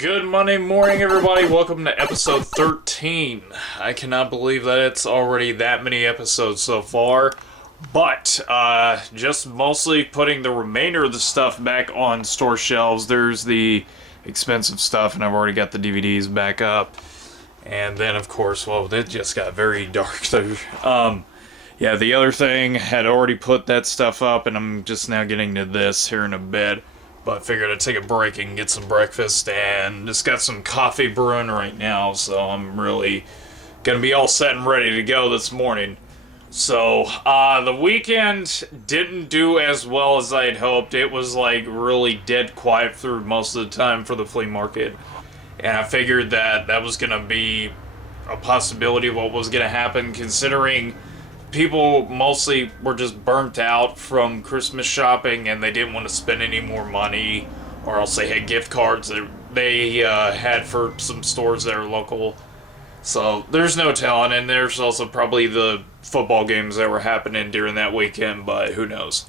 Good Monday morning, everybody. Welcome to episode 13. I cannot believe that it's already that many episodes so far, but just mostly putting the remainder of the stuff back on store shelves. There's the expensive stuff, and I've already got the DVDs back up. And then, of course, well, it just got very dark there. Yeah, the other thing, had already put that stuff up, and I'm just now getting to this here in a bit. But figured I'd take a break and get some breakfast, and just got some coffee brewing right now, so I'm really gonna be all set and ready to go this morning. So, the weekend didn't do as well as I had hoped. It was like really dead quiet through most of the time for the flea market, and I figured that that was gonna be a possibility of what was gonna happen, considering people mostly were just burnt out from Christmas shopping and they didn't want to spend any more money, or else they had gift cards that they had for some stores that are local. So there's no telling, and there's also probably the football games that were happening during that weekend, but who knows.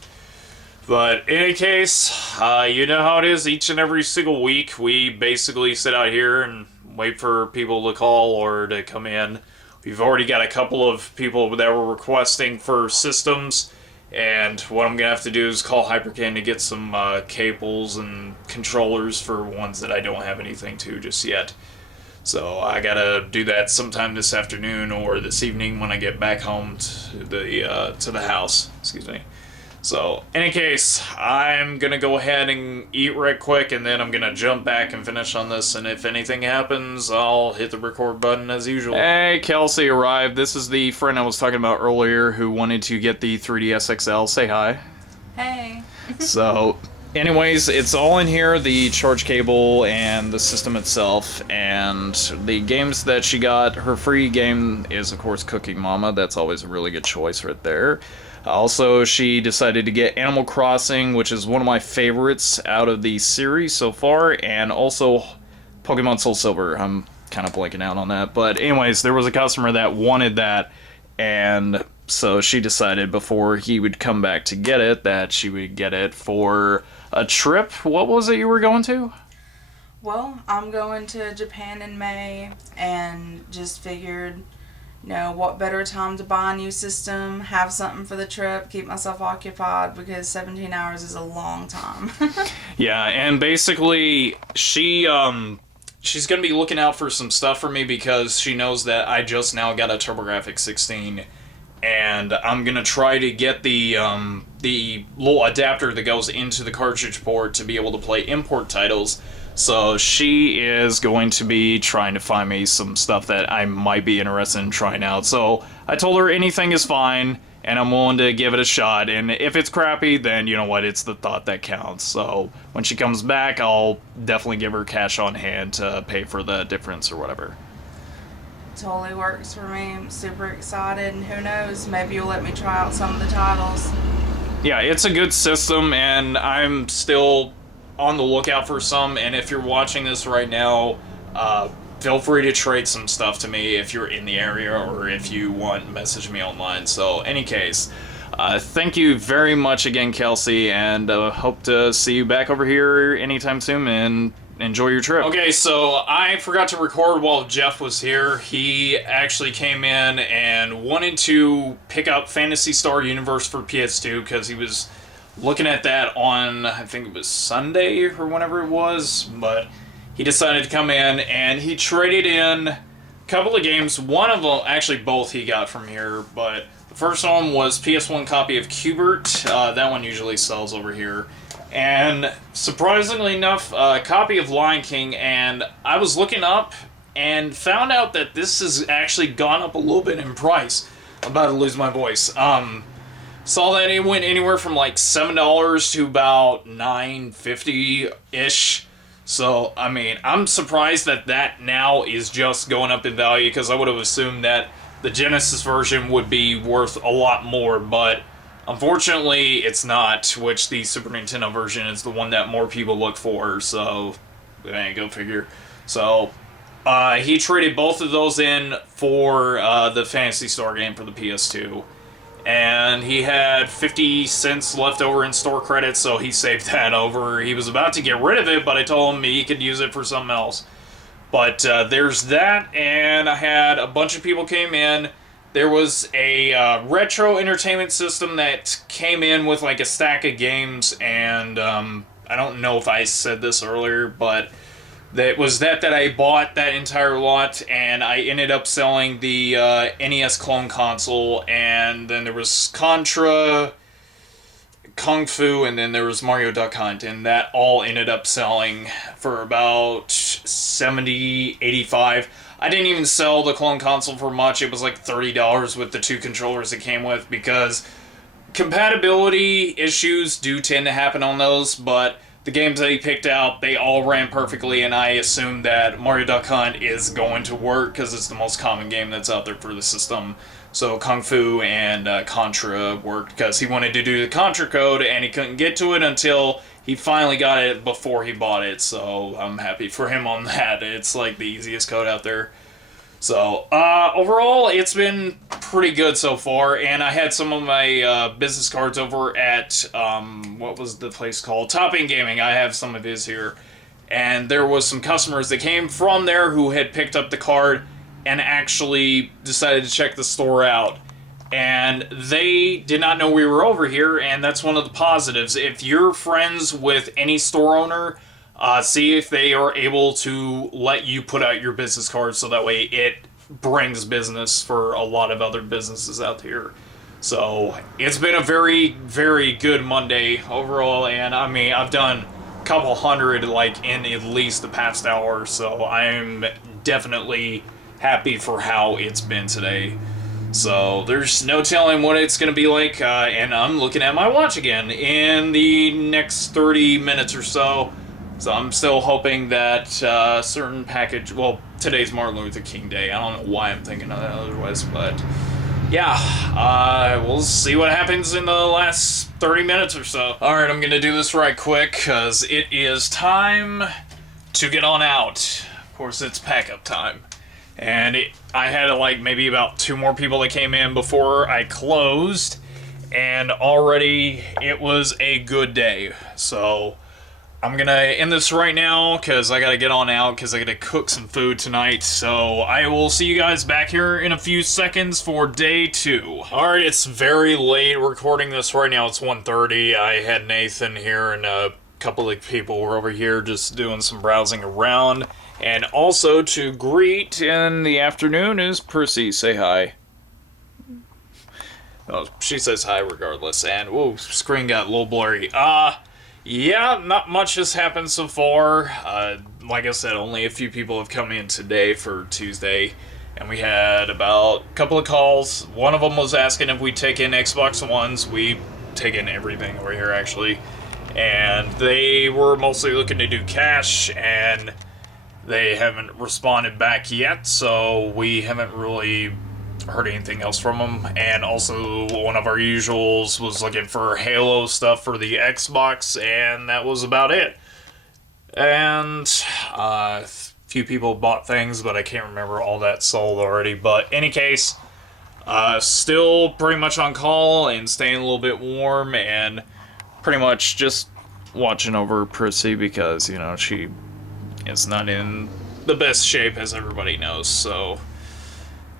But in any case, you know how it is. Each and every single week we basically sit out here and wait for people to call or to come in. We've already got a couple of people that were requesting for systems, and what I'm going to have to do is call Hypercan to get some cables and controllers for ones that I don't have anything to just yet. So I got to do that sometime this afternoon or this evening when I get back home to the house. Excuse me. So, in any case, I'm going to go ahead and eat right quick, and then I'm going to jump back and finish on this, and if anything happens, I'll hit the record button as usual. Hey, Kelsey arrived. This is the friend I was talking about earlier who wanted to get the 3DS XL. Say hi. Hey. So, anyways, it's all in here, the charge cable and the system itself, and the games that she got. Her free game is, of course, Cooking Mama. That's always a really good choice right there. Also, she decided to get Animal Crossing, which is one of my favorites out of the series so far, and also Pokemon Soul Silver. I'm kind of blanking out on that. But anyways, there was a customer that wanted that, and so she decided before he would come back to get it that she would get it for a trip. What was it you were going to? Well, I'm going to Japan in May, and just figured, what better time to buy a new system, have something for the trip, keep myself occupied, because 17 hours is a long time. Yeah, and basically, she's going to be looking out for some stuff for me because she knows that I just now got a TurboGrafx 16, and I'm going to try to get the little adapter that goes into the cartridge port to be able to play import titles. So she is going to be trying to find me some stuff that I might be interested in trying out. So I told her anything is fine, and I'm willing to give it a shot. And if it's crappy, then you know what, it's the thought that counts. So when she comes back, I'll definitely give her cash on hand to pay for the difference or whatever. Totally works for me. I'm super excited, and who knows, maybe you'll let me try out some of the titles. Yeah, it's a good system, and I'm still on the lookout for some, and if you're watching this right now, feel free to trade some stuff to me if you're in the area, or if you want, message me online. So, any case, thank you very much again, Kelsey, and hope to see you back over here anytime soon, and enjoy your trip. Okay, so I forgot to record while Jeff was here. He actually came in and wanted to pick up Phantasy Star Universe for PS2 because he was looking at that on, I think it was Sunday or whenever it was, but he decided to come in and he traded in a couple of games. One of them, actually both he got from here, but the first one was PS1 copy of Qbert. That one usually sells over here. And surprisingly enough, a copy of Lion King, and I was looking up and found out that this has actually gone up a little bit in price. I'm about to lose my voice. Saw that it went anywhere from like $7 to about $9.50-ish. So, I mean, I'm surprised that that now is just going up in value, because I would have assumed that the Genesis version would be worth a lot more, but unfortunately it's not, which the Super Nintendo version is the one that more people look for, so, go figure. So, he traded both of those in for the Phantasy Star game for the PS2. and he had 50 cents left over in store credits, so he saved that over. He was about to get rid of it, but I told him he could use it for something else. But there's that, and I had a bunch of people came in. There was a retro entertainment system that came in with like a stack of games, and I don't know if I said this earlier, but that was that I bought that entire lot, and I ended up selling the NES clone console, and then there was Contra, Kung Fu, and then there was Mario Duck Hunt, and that all ended up selling for about 70, 85. I didn't even sell the clone console for much. It was like $30 with the 2 controllers it came with, because compatibility issues do tend to happen on those, but the games that he picked out, they all ran perfectly, and I assume that Mario Duck Hunt is going to work because it's the most common game that's out there for the system. So Kung Fu and Contra worked because he wanted to do the Contra code, and he couldn't get to it until he finally got it before he bought it. So I'm happy for him on that. It's like the easiest code out there. So, overall, it's been pretty good so far, and I had some of my business cards over at, what was the place called? Top End Gaming. I have some of his here. And there was some customers that came from there who had picked up the card and actually decided to check the store out. And they did not know we were over here, and that's one of the positives. If you're friends with any store owner, see if they are able to let you put out your business card, so that way it brings business for a lot of other businesses out here. So it's been a very, very good Monday overall, and I mean, I've done a couple hundred like in at least the past hour, so I'm definitely happy for how it's been today. So there's no telling what it's going to be like, and I'm looking at my watch again in the next 30 minutes or so. So I'm still hoping that certain package... Well, today's Martin Luther King Day. I don't know why I'm thinking of that otherwise, but... Yeah, we'll see what happens in the last 30 minutes or so. Alright, I'm going to do this right quick, because it is time to get on out. Of course, it's pack-up time. And I had like maybe about 2 more people that came in before I closed, and already it was a good day. So... I'm gonna end this right now because I gotta get on out because I gotta cook some food tonight. So I will see you guys back here in a few seconds for day 2. Alright, it's very late recording this right now. It's 1:30. I had Nathan here and a couple of people were over here just doing some browsing around. And also to greet in the afternoon is Percy. Say hi. Oh, she says hi regardless. And, whoa, screen got a little blurry. Yeah, not much has happened so far. Like I said, only a few people have come in today for Tuesday, and we had about a couple of calls. One of them was asking if we take in Xbox Ones. We take in everything over here, actually. And they were mostly looking to do cash, and they haven't responded back yet, so we haven't really heard anything else from them. And also one of our usuals was looking for Halo stuff for the Xbox, and that was about it. And a few people bought things, but I can't remember all that sold already. But any case, still pretty much on call and staying a little bit warm and pretty much just watching over Prissy because, you know, she is not in the best shape, as everybody knows. So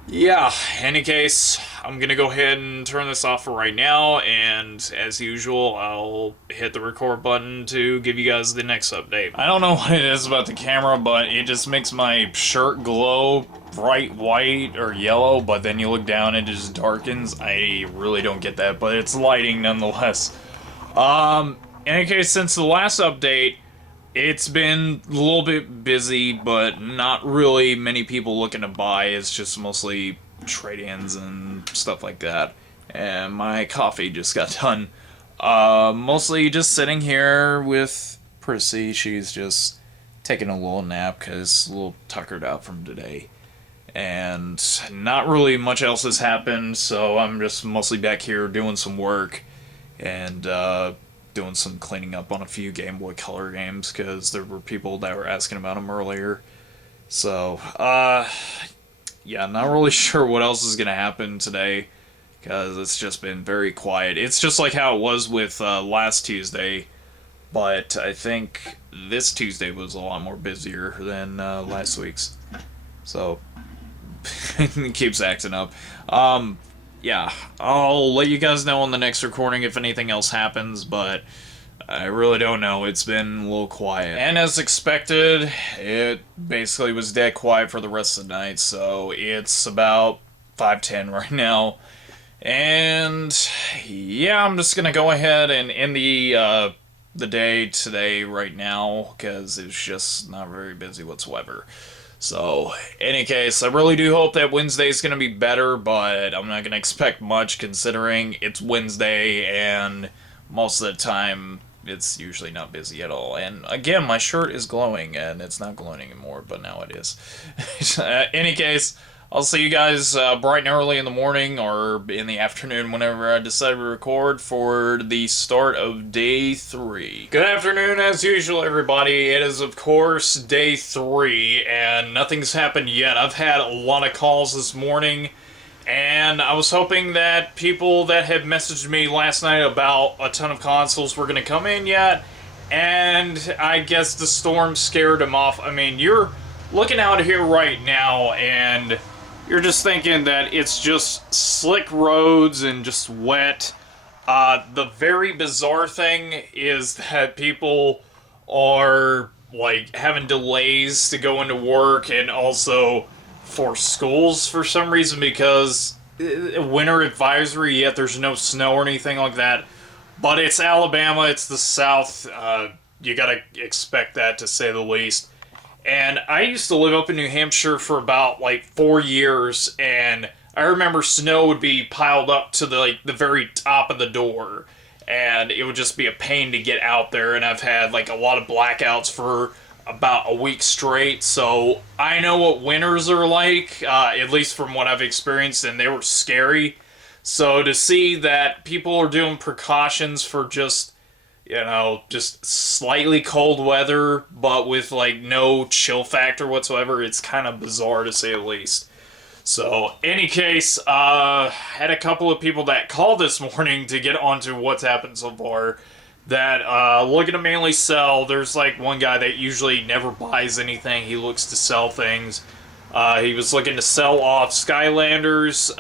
yeah, any case, I'm gonna go ahead and turn this off for right now, and as usual, I'll hit the record button to give you guys the next update. I don't know what it is about the camera, but it just makes my shirt glow bright white or yellow, but then you look down and it just darkens. I really don't get that, but it's lighting nonetheless. In any case, since the last update, it's been a little bit busy, but not really many people looking to buy. It's just mostly trade-ins and stuff like that. And my coffee just got done. Mostly just sitting here with Prissy. She's just taking a little nap because a little tuckered out from today. And not really much else has happened, so I'm just mostly back here doing some work and doing some cleaning up on a few Game Boy Color games because there were people that were asking about them earlier. So, yeah, not really sure what else is going to happen today because it's just been very quiet. It's just like how it was with last Tuesday, but I think this Tuesday was a lot more busier than last week's. So it keeps acting up. Yeah, I'll let you guys know on the next recording if anything else happens, but I really don't know. It's been a little quiet. And as expected, it basically was dead quiet for the rest of the night, so it's about 5:10 right now. And yeah, I'm just gonna go ahead and end the day today right now, because it's just not very busy whatsoever. So, any case, I really do hope that Wednesday's going to be better, but I'm not going to expect much considering it's Wednesday and most of the time it's usually not busy at all. And again, my shirt is glowing and it's not glowing anymore, but now it is. Any case, I'll see you guys bright and early in the morning or in the afternoon whenever I decide to record for the start of day 3. Good afternoon as usual, everybody. It is, of course, day 3 and nothing's happened yet. I've had a lot of calls this morning and I was hoping that people that had messaged me last night about a ton of consoles were going to come in yet, and I guess the storm scared them off. I mean, you're looking out here right now and you're just thinking that it's just slick roads and just wet. The very bizarre thing is that people are like having delays to go into work and also for schools for some reason, because winter advisory, yet there's no snow or anything like that. But it's Alabama, it's the South. You gotta expect that, to say the least. And I used to live up in New Hampshire for about like 4 years, and I remember snow would be piled up to the very top of the door, and it would just be a pain to get out there. And I've had like a lot of blackouts for about a week straight, so I know what winters are like, at least from what I've experienced, and they were scary. So to see that people are doing precautions for just slightly cold weather, but with like no chill factor whatsoever, it's kind of bizarre to say the least. So, any case, had a couple of people that called this morning to get onto what's happened so far that looking to mainly sell. There's like one guy that usually never buys anything. He looks to sell things. He was looking to sell off Skylanders.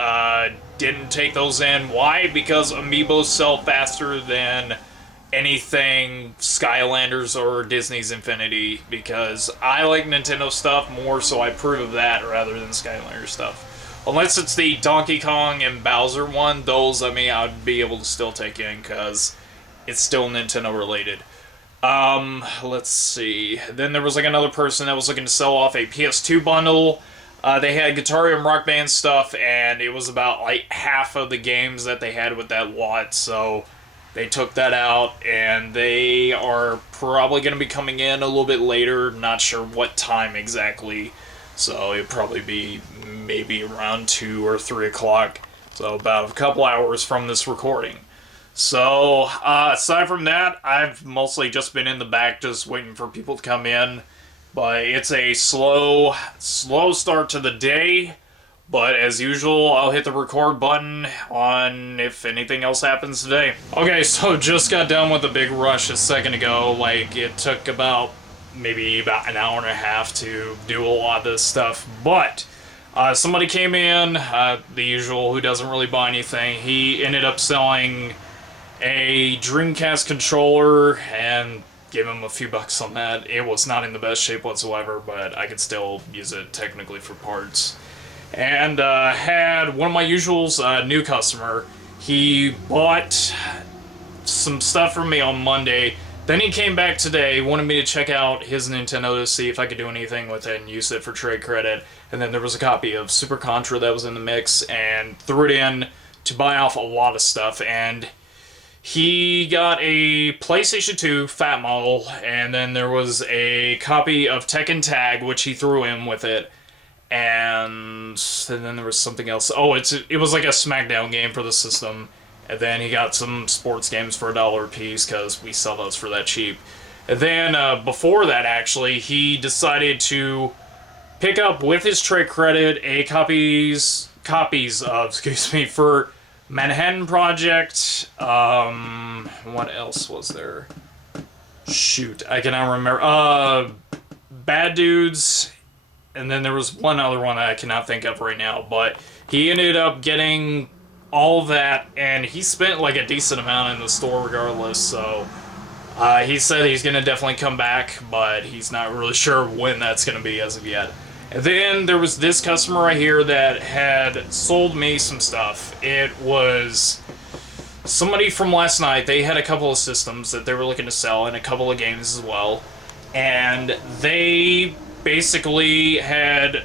Didn't take those in. Why? Because Amiibos sell faster than anything Skylanders or Disney's Infinity, because I like Nintendo stuff more, so I approve of that rather than Skylander stuff. Unless it's the Donkey Kong and Bowser one, those, I mean, I'd be able to still take in, because it's still Nintendo related. Let's see. Then there was like another person that was looking to sell off a PS2 bundle. They had Guitar and Rock Band stuff, and it was about like half of the games that they had with that lot, so they took that out, and they are probably going to be coming in a little bit later. Not sure what time exactly, so it'll probably be maybe around 2 or 3 o'clock, so about a couple hours from this recording. So, aside from that, I've mostly just been in the back just waiting for people to come in, but it's a slow start to the day. But as usual, I'll hit the record button on if anything else happens today. Okay, so just got done with a big rush a second ago. Like, it took maybe about an hour and a half to do a lot of this stuff. But somebody came in, the usual, who doesn't really buy anything. He ended up selling a Dreamcast controller and gave him a few bucks on that. It was not in the best shape whatsoever, but I could still use it technically for parts. And had one of my usuals, new customer. He bought some stuff from me on Monday. Then he came back today, wanted me to check out his Nintendo to see if I could do anything with it and use it for trade credit. And then there was a copy of Super Contra that was in the mix, and threw it in to buy off a lot of stuff. And he got a PlayStation 2 fat model, and then there was a copy of Tekken Tag, which he threw in with it. And then there was something else. Oh, it was like a SmackDown game for the system. And then he got some sports games for $1 a piece, because we sell those for that cheap. And then before that, actually, he decided to pick up with his trade credit copies of, for Manhattan Project. What else was there? Shoot, I cannot remember. Bad Dudes, and then there was one other one that I cannot think of right now. But he ended up getting all that, and he spent like a decent amount in the store regardless. So he said he's gonna definitely come back, but he's not really sure when that's gonna be as of yet. And then there was this customer right here that had sold me some stuff. It was somebody from last night. They had a couple of systems that they were looking to sell and a couple of games as well. And they basically had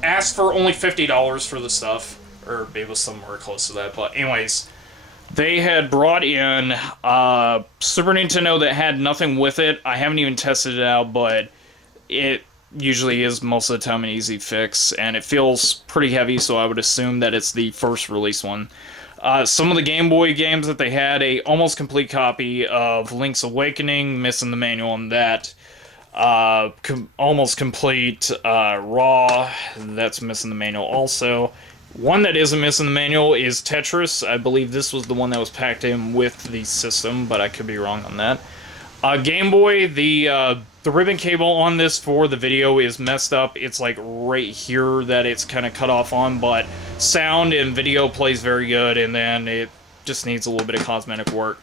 asked for only $50 for the stuff. Or it was somewhere close to that. But anyways, they had brought in Super Nintendo that had nothing with it. I haven't even tested it out, but it usually is most of the time an easy fix, and it feels pretty heavy, so I would assume that it's the first release one. Some of the Game Boy games that they had, a almost complete copy of Link's Awakening, missing the manual on that. Almost complete Raw, that's missing the manual also. One that isn't missing the manual is Tetris. I believe this was the one that was packed in with the system, but I could be wrong on that. Game Boy, the ribbon cable on this for the video is messed up. It's like right here that it's kind of cut off on, but sound and video plays very good, and then it just needs a little bit of cosmetic work.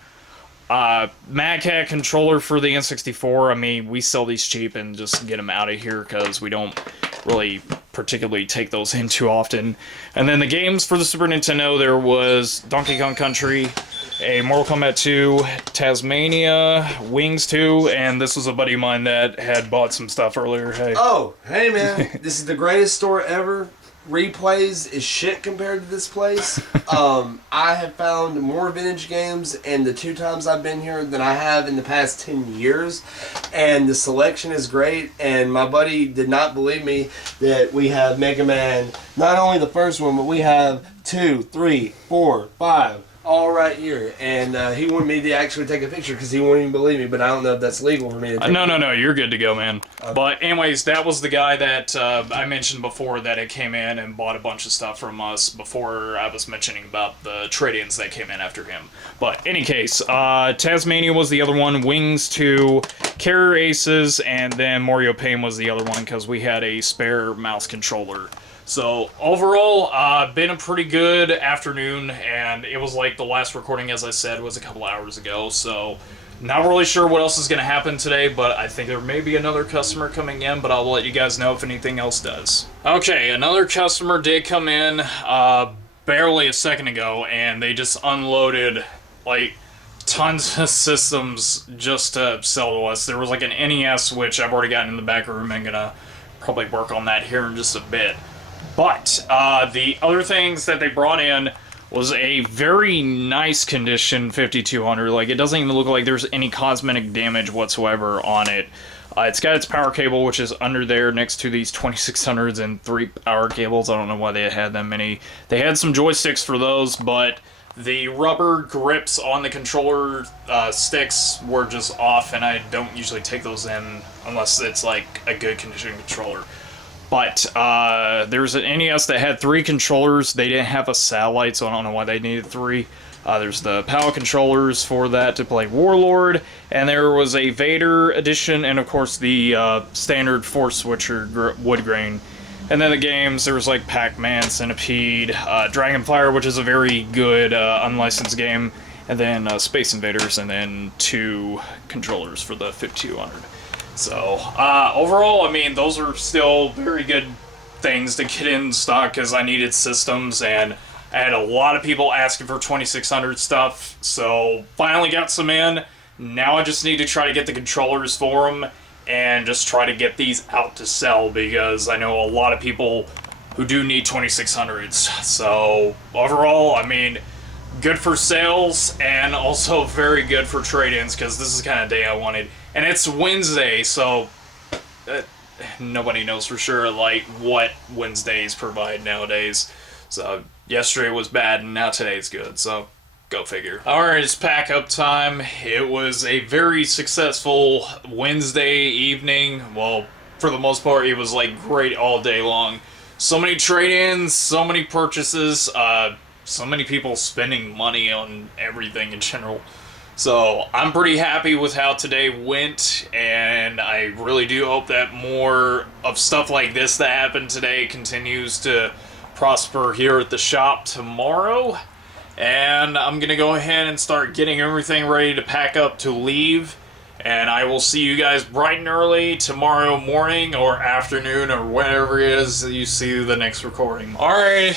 Mad Cat controller for the N64. I mean, we sell these cheap and just get them out of here because we don't really particularly take those in too often. And then the games for the Super Nintendo, there was Donkey Kong Country, a Mortal Kombat 2, Tasmania, Wings 2, and this was a buddy of mine that had bought some stuff earlier. Hey. Oh, hey man, this is the greatest store ever. Replays is shit compared to this place. I have found more vintage games in the 2 times I've been here than I have in the past 10 years. And the selection is great. And my buddy did not believe me that we have Mega Man, not only the first one, but we have 2, 3, 4, 5. All right here, and he wanted me to actually take a picture because he wouldn't even believe me, but I don't know if that's legal for me to take No, you're good to go, man. Okay. But anyways, that was the guy that I mentioned before that had came in and bought a bunch of stuff from us before I was mentioning about the trade-ins that came in after him. But any case, Tasmania was the other one, Wings 2, Carrier Aces, and then Mario Paint was the other one because we had a spare mouse controller. So, overall, been a pretty good afternoon, and it was like the last recording, as I said, was a couple hours ago, so not really sure what else is going to happen today, but I think there may be another customer coming in, but I'll let you guys know if anything else does. Okay, another customer did come in barely a second ago, and they just unloaded, like, tons of systems just to sell to us. There was, like, an NES, which I've already gotten in the back room and gonna probably work on that here in just a bit. But the other things that they brought in was a very nice condition 5200. Like, it doesn't even look like there's any cosmetic damage whatsoever on it. It's got its power cable, which is under there next to these 2600s and 3 power cables. I don't know why they had that many. They had some joysticks for those, but the rubber grips on the controller sticks were just off, and I don't usually take those in unless it's like a good condition controller. But there's an NES that had 3 controllers. They didn't have a satellite, so I don't know why they needed 3. There's the PAL controllers for that to play Warlord, and there was a Vader edition, and of course the standard Force Switcher wood grain. And then the games, there was like Pac-Man, Centipede, Dragonfire, which is a very good unlicensed game, and then Space Invaders, and then 2 controllers for the 5200. So, overall, I mean, those are still very good things to get in stock because I needed systems, and I had a lot of people asking for 2600 stuff, so finally got some in. Now I just need to try to get the controllers for them and just try to get these out to sell because I know a lot of people who do need 2600s. So, overall, I mean, good for sales and also very good for trade-ins because this is the kind of day I wanted. And it's Wednesday, so nobody knows for sure like what Wednesdays provide nowadays. So yesterday was bad, and now today's good. So go figure. All right, it's pack up time. It was a very successful Wednesday evening. Well, for the most part, it was like great all day long. So many trade-ins, so many purchases. so many people spending money on everything in general. So I'm pretty happy with how today went, and I really do hope that more of stuff like this that happened today continues to prosper here at the shop tomorrow. And I'm going to go ahead and start getting everything ready to pack up to leave. And I will see you guys bright and early tomorrow morning or afternoon or whatever it is that you see the next recording. Alright,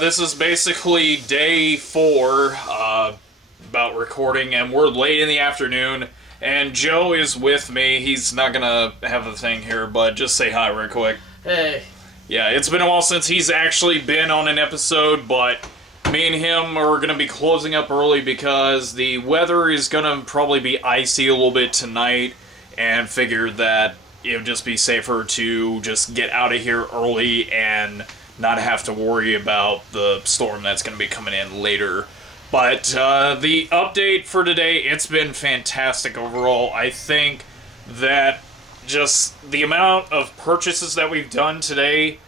this is basically day 4 about recording, and we're late in the afternoon. And Joe is with me. He's not going to have the thing here, but just say hi real quick. Hey. Yeah, it's been a while since he's actually been on an episode, but me and him are going to be closing up early because the weather is going to probably be icy a little bit tonight, and figured that it would just be safer to just get out of here early and not have to worry about the storm that's going to be coming in later. But the update for today, it's been fantastic overall. I think that just the amount of purchases that we've done today,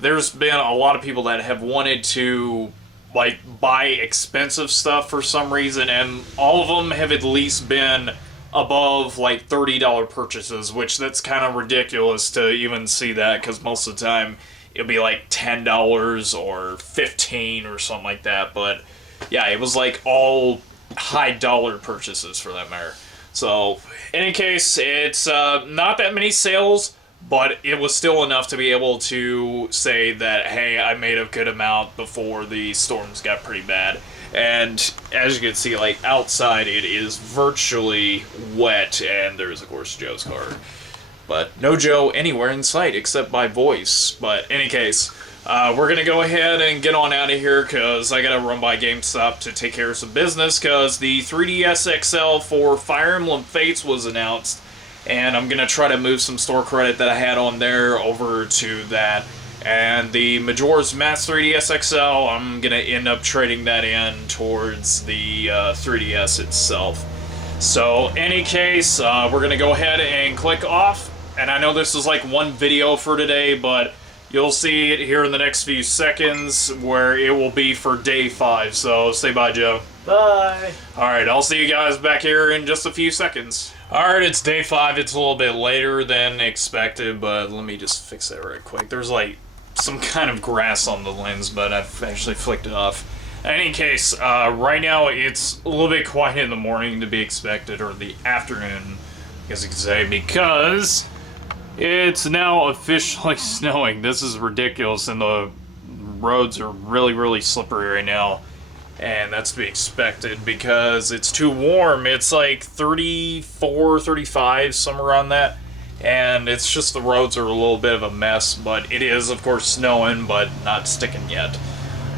there's been a lot of people that have wanted to buy expensive stuff for some reason, and all of them have at least been above $30 purchases, which that's kind of ridiculous to even see that, because most of the time it'll be $10 or $15 or something like that. But yeah, it was all high dollar purchases for that matter. So in any case, it's not that many sales, but it was still enough to be able to say that, hey, I made a good amount before the storms got pretty bad. And as you can see, outside it is virtually wet, and there's, of course, Joe's car. But no Joe anywhere in sight except by voice. But in any case, we're going to go ahead and get on out of here because I got to run by GameStop to take care of some business, because the 3DS XL for Fire Emblem Fates was announced. And I'm going to try to move some store credit that I had on there over to that. And the Majora's Mask 3DS XL, I'm going to end up trading that in towards the 3DS itself. So, any case, we're going to go ahead and click off. And I know this is one video for today, but you'll see it here in the next few seconds where it will be for day 5. So, say bye, Joe. Bye. Alright, I'll see you guys back here in just a few seconds. Alright, it's day 5. It's a little bit later than expected, but let me just fix that right quick. There's some kind of grass on the lens, but I've actually flicked it off. In any case, right now it's a little bit quiet in the morning to be expected, or the afternoon, I guess you could say, because it's now officially snowing. This is ridiculous, and the roads are really, really slippery right now. And that's to be expected because it's too warm. It's 34, 35, somewhere around that. And it's just the roads are a little bit of a mess. But it is, of course, snowing, but not sticking yet.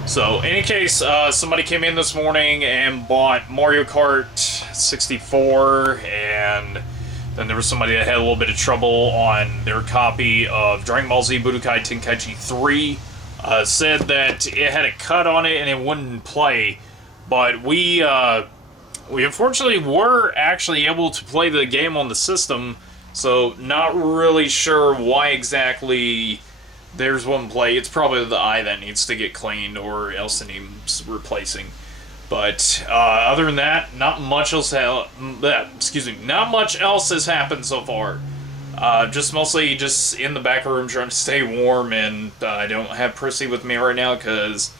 So, in any case, somebody came in this morning and bought Mario Kart 64. And then there was somebody that had a little bit of trouble on their copy of Dragon Ball Z Budokai Tenkaichi 3. Said that it had a cut on it and it wouldn't play, but we unfortunately were actually able to play the game on the system, so not really sure why exactly theirs wouldn't play. It's probably the eye that needs to get cleaned, or else it needs replacing. But other than that, not much else. Not much else has happened so far. Just mostly just in the back room trying to stay warm, and I don't have Prissy with me right now because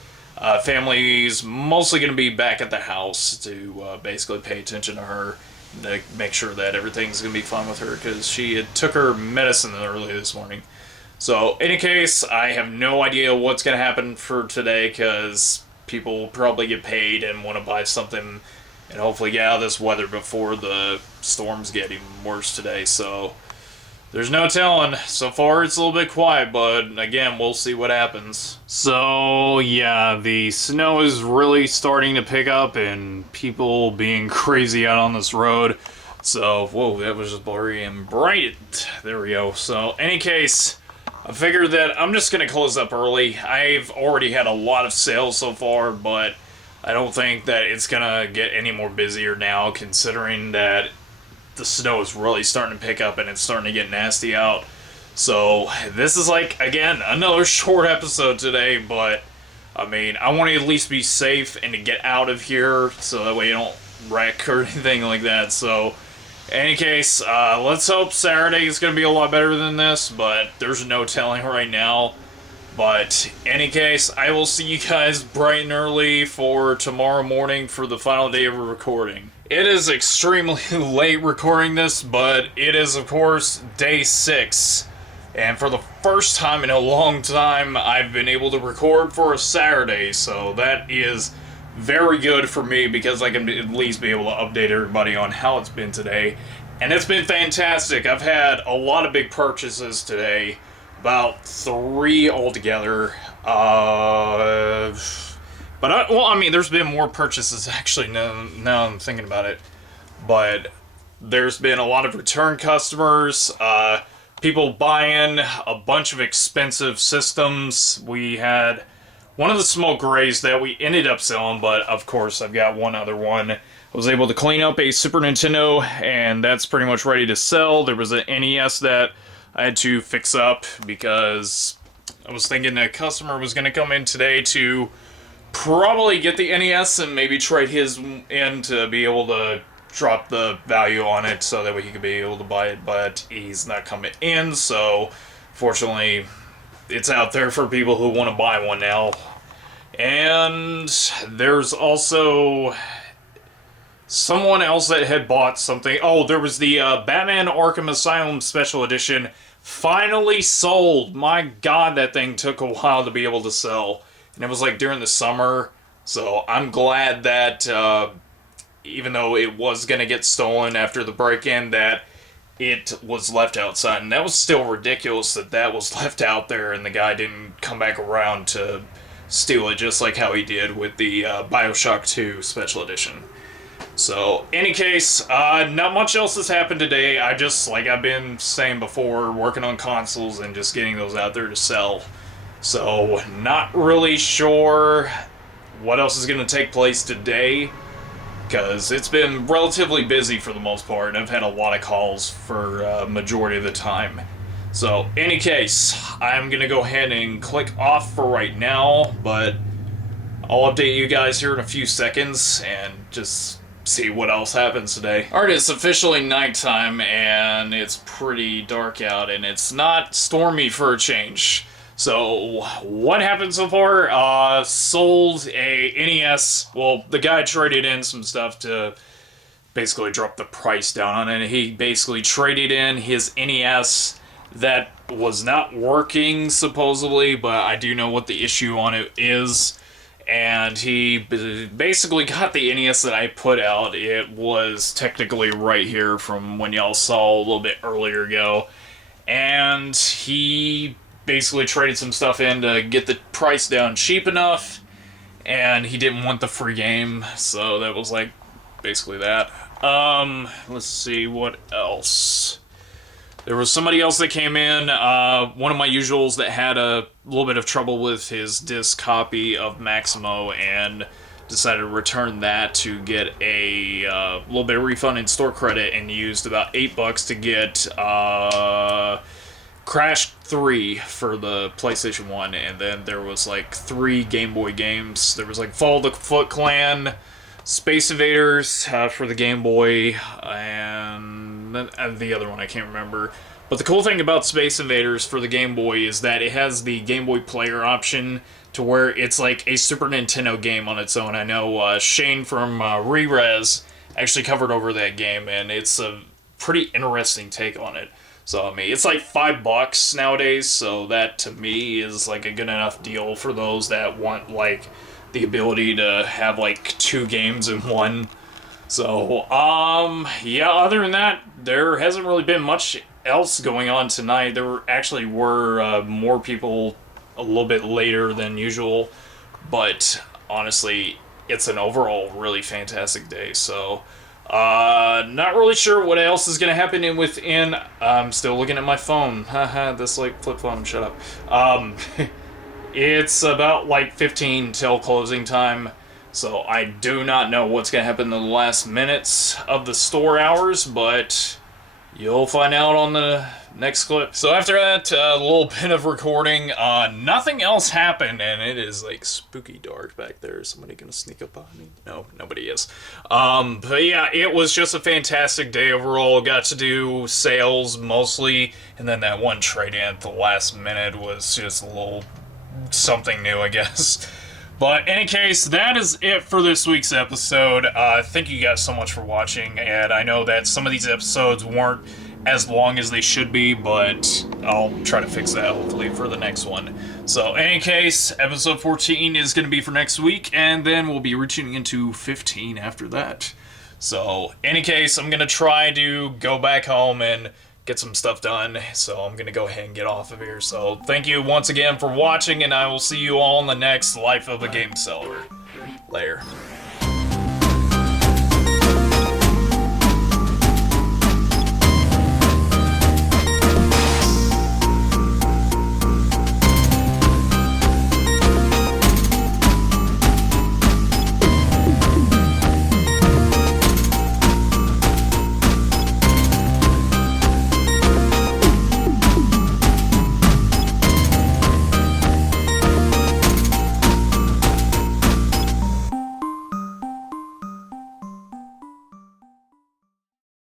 family's mostly going to be back at the house to basically pay attention to her, to make sure that everything's going to be fine with her, because she had took her medicine early this morning. So, in any case, I have no idea what's going to happen for today, because people will probably get paid and want to buy something and hopefully get out of this weather before the storms get even worse today, so there's no telling. So far, it's a little bit quiet, but again, we'll see what happens. So, yeah, the snow is really starting to pick up, and people being crazy out on this road. So, whoa, that was just blurry and bright. There we go. So, any case, I figured that I'm just going to close up early. I've already had a lot of sales so far, but I don't think that it's going to get any more busier now, considering that the snow is really starting to pick up and it's starting to get nasty out. So this is again, another short episode today, but I mean, I want to at least be safe and to get out of here so that way you don't wreck or anything like that. So, in any case, let's hope Saturday is going to be a lot better than this, but there's no telling right now. But, in any case, I will see you guys bright and early for tomorrow morning for the final day of recording. It is extremely late recording this, but it is, of course, day 6. And for the first time in a long time, I've been able to record for a Saturday, so that is very good for me because I can at least be able to update everybody on how it's been today. And it's been fantastic. I've had a lot of big purchases today, about 3 altogether. But, I mean, there's been more purchases actually now I'm thinking about it. But there's been a lot of return customers, people buying a bunch of expensive systems. We had one of the smoke grays that we ended up selling, but of course I've got one other one. I was able to clean up a Super Nintendo, and that's pretty much ready to sell. There was an NES that I had to fix up because I was thinking a customer was going to come in today to probably get the NES and maybe trade his in to be able to drop the value on it so that way he could be able to buy it, but he's not coming in, so fortunately it's out there for people who want to buy one now. And there's also someone else that had bought something. Oh, there was the Batman Arkham Asylum Special Edition finally sold. My god, that thing took a while to be able to sell, and it was like during the summer, so I'm glad that even though it was going to get stolen after the break-in, that it was left outside. And that was still ridiculous that that was left out there and the guy didn't come back around to steal it, just like how he did with the Bioshock 2 Special Edition. So, any case, not much else has happened today. I just, like I've been saying before, working on consoles and just getting those out there to sell. So, not really sure what else is going to take place today, because it's been relatively busy for the most part. I've had a lot of calls for majority of the time. So, any case, I'm going to go ahead and click off for right now, but I'll update you guys here in a few seconds and just see what else happens today. Alright, it's officially nighttime and it's pretty dark out and it's not stormy for a change. So, what happened so far? Sold a NES. Well, the guy traded in some stuff to basically drop the price down on it. He basically traded in his NES that was not working, supposedly, but I do know what the issue on it is. And he basically got the NES that I put out. It was technically right here from when y'all saw a little bit earlier ago. And he basically traded some stuff in to get the price down cheap enough, and he didn't want the free game, so that was like basically that. Let's see what else. There was somebody else that came in, one of my usuals that had a little bit of trouble with his disc copy of Maximo and decided to return that to get a little bit of refund in store credit, and used about $8 to get Crash 3 for the PlayStation 1, and then there was like 3 Game Boy games. There was like Fall of the Foot Clan, Space Invaders for the Game Boy, and the other one I can't remember. But the cool thing about Space Invaders for the Game Boy is that it has the Game Boy player option to where it's like a Super Nintendo game on its own. I know Shane from Re-Res actually covered over that game, and it's a pretty interesting take on it. So, I mean, it's like $5 nowadays, so that to me is like a good enough deal for those that want like the ability to have like 2 games in one. So, yeah, other than that, there hasn't really been much else going on tonight. There were more people a little bit later than usual, but honestly, it's an overall really fantastic day, so not really sure what else is going to happen within. I'm still looking at my phone. Haha, this like flip phone, shut up. It's about like 15 till closing time, so I do not know what's going to happen in the last minutes of the store hours, but you'll find out on the Next clip. So after that little bit of recording, nothing else happened, and it is like spooky dark back there. Is somebody gonna sneak up on me? No, nobody is. But yeah, it was just a fantastic day overall. Got to do sales mostly, and then that one trade in at the last minute was just a little something new, I guess. But in any case, that is it for this week's episode. Thank you guys so much for watching, and I know that some of these episodes weren't as long as they should be, but I'll try to fix that hopefully for the next one. So in any case, episode 14 is going to be for next week, and then we'll be reaching into 15 after that. So in any case, I'm going to try to go back home and get some stuff done, so I'm going to go ahead and get off of here. So thank you once again for watching, and I will see you all in the next Life of a Game Seller. Later.